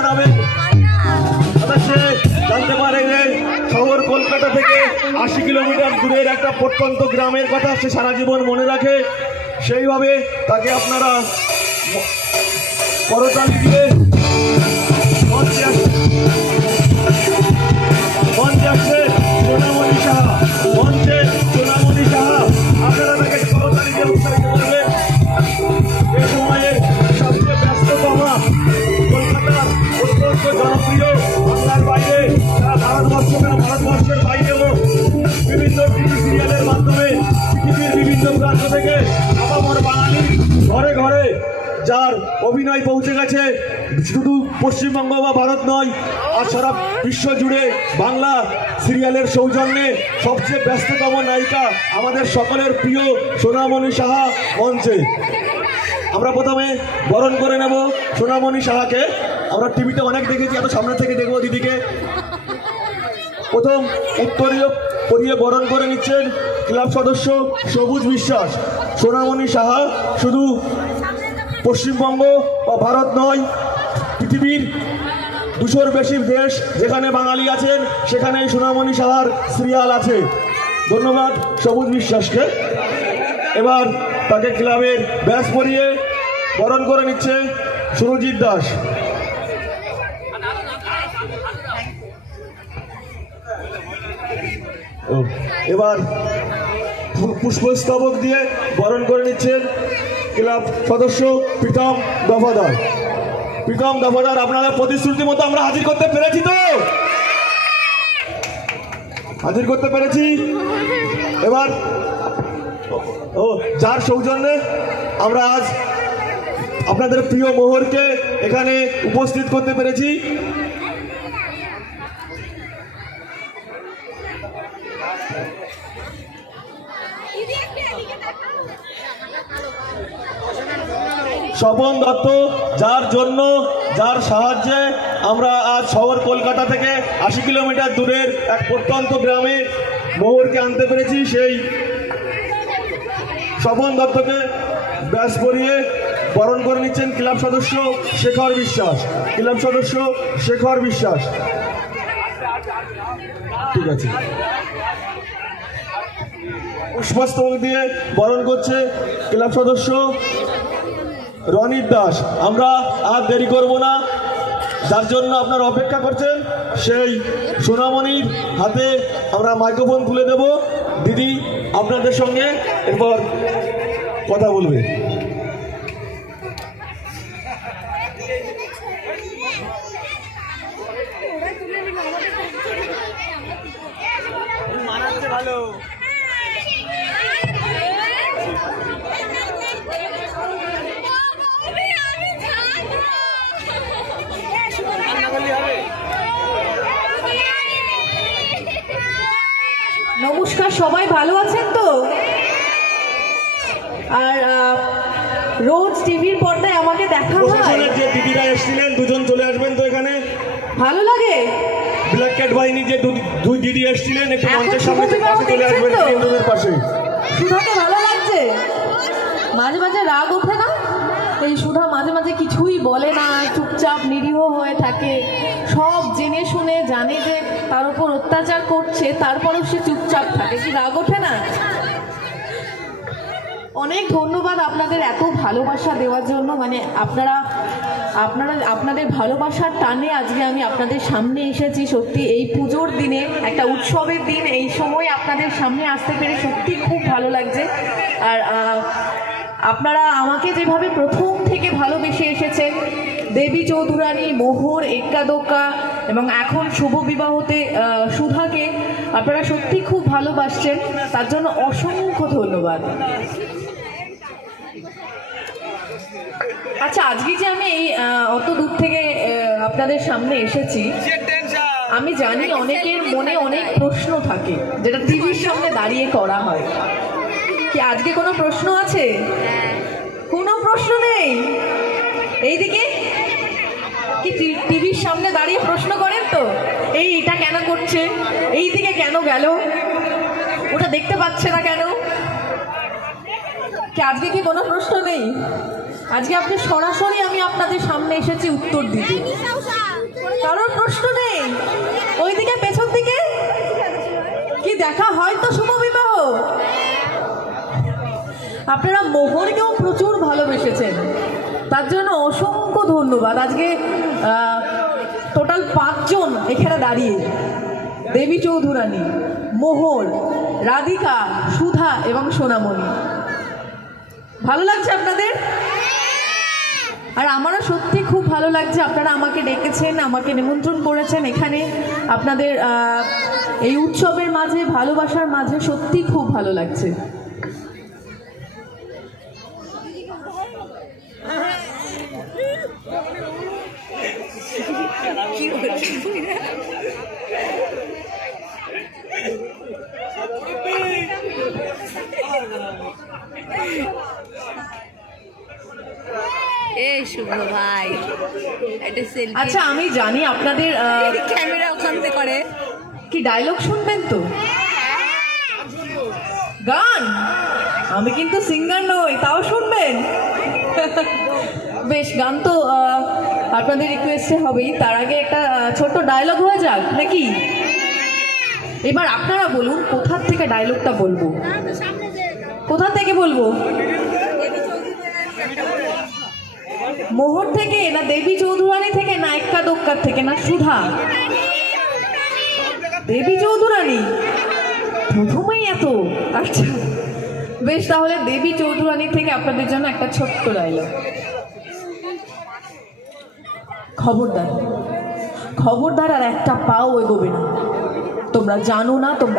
জানাবে। জানতে পারে যে শহর কলকাতা থেকে আশি কিলোমিটার দূরের একটা প্রত্যন্ত গ্রামের কথা সে সারা জীবন মনে রাখে। সেইভাবে তাকে আপনারা করতালি দিয়ে থেকে আপামর বাঙালি ঘরে ঘরে যার অভিনয় পৌঁছে গেছে, শুধু পশ্চিমবঙ্গ বা ভারত নয়, আর সারা বিশ্ব জুড়ে বাংলা সিরিয়ালের সৌজন্যে সবচেয়ে ব্যস্ততম নায়িকা আমাদের সকলের প্রিয় সোনামণি সাহা মঞ্চে। আমরা প্রথমে বরণ করে নেব সোনামণি সাহাকে। আমরা টিভিতে অনেক দেখেছি, এত সামনে থেকে দেখব দিদিকে। প্রথম উত্তরীয় পরিয়ে বরণ করে নিচ্ছেন ক্লাব সদস্য সবুজ বিশ্বাস। সোনামণি সাহা শুধু পশ্চিমবঙ্গ বা ভারত নয়, পৃথিবীর দুশোর বেশি দেশ যেখানে বাঙালি আছেন সেখানে সোনামণি সাহার সিরিয়াল আছে। ধন্যবাদ সবুজ বিশ্বাসকে। এবার তাকে ক্লাবের ব্যাস পরিয়ে বরণ করে নিচ্ছে সুরজিৎ দাস ও, এবার পুষ্পস্তবক দিয়ে বরণ করে নিচ্ছেন ক্লাব সদস্য প্রীতম দফাদার। প্রীতম দফাদার আপনাদের প্রতিশ্রুতি মতো আমরা হাজির করতে পেরেছি তো? হাজির করতে পেরেছি? এবার, ও, যার সৌজন্যে আমরা আজ আপনাদের প্রিয় মোহরকে এখানে উপস্থিত করতে পেরেছি। স্বপন দত্ত, যার জন্য, যার সাহায্যে আমরা আজ শহর কলকাতা থেকে আশি কিলোমিটার দূরের এক প্রত্যন্ত গ্রামে মোহরকে আনতে পেরেছি। সেই স্বপন দত্তকে ব্যাস পরিয়ে বরণ করে নিচ্ছেন ক্লাব সদস্য শেখর বিশ্বাস। ক্লাব সদস্য শেখর বিশ্বাস। ঠিক আছে। পুষ্পস্তবক দিয়ে বরণ করছে ক্লাব সদস্য রনির দাস। আমরা আর দেরি করব না। যার জন্য আপনারা অপেক্ষা করছেন, সেই সোনামণির হাতে আমরা মাইক্রোফোন তুলে দেব। দিদি আপনাদের সঙ্গে এরপর কথা বলবে। সবাই ভালো আছেন তো? আর রোজ টিভির পর্দায় আমাকে দেখা হয়। যে দিদিরা এসেছিলেন দুজন চলে আসবেন তো এখানে? ভালো লাগে? ব্ল্যাক ক্যাট বাহিনী যে দুই দিদি এসেছিলেন একটু মঞ্চের সামনে চলে আসবেন তো? কেন্দ্রের পাশে। সুধাকে ভালো লাগছে? মাঝে মাঝে রাগ ওঠে না? এই সুধা মাঝে মাঝে কিছুই বলে না চুপচাপ নিরীহ হয়ে থাকে। সব জেনে শুনে জানে যে তার উপর অত্যাচার করছে, তারপরেও সে চুপচাপ থাকে। কি রাগ ওঠে না? অনেক ধন্যবাদ আপনাদের এত ভালোবাসা দেওয়ার জন্য। মানে আপনারা আপনারা, আপনাদের ভালোবাসার টানে আজকে আমি আপনাদের সামনে এসেছি। সত্যি এই পুজোর দিনে, একটা উৎসবের দিন, এই সময় আপনাদের সামনে আসতে পেরে সত্যি খুব ভালো লাগছে। আর আপনারা আমাকে যেভাবে প্রথম থেকে ভালোবেসে এসেছেন দেবী চৌধুরানী, মোহর, এক্কাদোক্কা এবং এখন শুভ বিবাহতে সুধাকে আপনারা সত্যি খুব ভালোবাসছেন। তার জন্য অসংখ্য ধন্যবাদ। আচ্ছা আজকে যে আমি এই অত দূর থেকে আপনাদের সামনে এসেছি, আমি জানি অনেকের মনে অনেক প্রশ্ন থাকে, যেটা টিভির সামনে দাঁড়িয়ে করা হয়। কি আজকে কোনো প্রশ্ন আছে? কোনো প্রশ্ন নেই এইদিকে কি টিভির সামনে দাঁড়িয়ে প্রশ্ন করেন তো এই এটা কেন করছে এই দিকে কেন গেল। ওটা দেখতে পাচ্ছে না কেন? কি, আজকে কি কোনো প্রশ্ন নেই? আজকে আপনি সরাসরি আমি আপনাদের সামনে এসেছি উত্তর দিতে। কারোর প্রশ্ন নেই? ওইদিকে পেছন দিকে? কি দেখা হয় তো শুভ বিবাহ? আপনারা মোহরকেও প্রচুর ভালোবেসেছেন। তার জন্য অসংখ্য ধন্যবাদ। আজকে টোটাল পাঁচজন এখানে দাঁড়িয়ে। দেবী চৌধুরানী মোহর রাধিকা, সুধা এবং সোনামণি। ভালো লাগছে আপনাদের? আর আমারও সত্যি খুব ভালো লাগছে। আপনারা আমাকে ডেকেছেন, আমাকে নিমন্ত্রণ করেছেন এখানে। আপনাদের এই উৎসবের মাঝে, ভালোবাসার মাঝে সত্যি খুব ভালো লাগছে। এ শুভ ভাই। একটা সেলফি আচ্ছা আমি জানি আপনাদের ক্যামেরা ওখান থেকে করে। কি ডায়লগ শুনবেন তো? গান? আমি কিন্তু সিঙ্গার নই তাও শুনবেন? বেশ গান তো আপনাদের রিকোয়েস্টে হবেই। তার আগে একটা ছোট্ট ডায়লগ হয়ে যাক নাকি? এবার আপনারা বলুন কোথার থেকে ডায়লগটা বলব? কোথা থেকে বলব? মোহর থেকে, না দেবী চৌধুরানী থেকে, না এক্কা দোক্কার থেকে, না সুধা? দেবী চৌধুরানী? প্রথমেই এত। আচ্ছা বেশ, তাহলে দেবী চৌধুরানী থেকে আপনাদের জন্য একটা ছোট্ট ডায়লগ খবরদার। খবরদার আর একটা পাও এগোবে না। তোমরা জানো না, তোমরা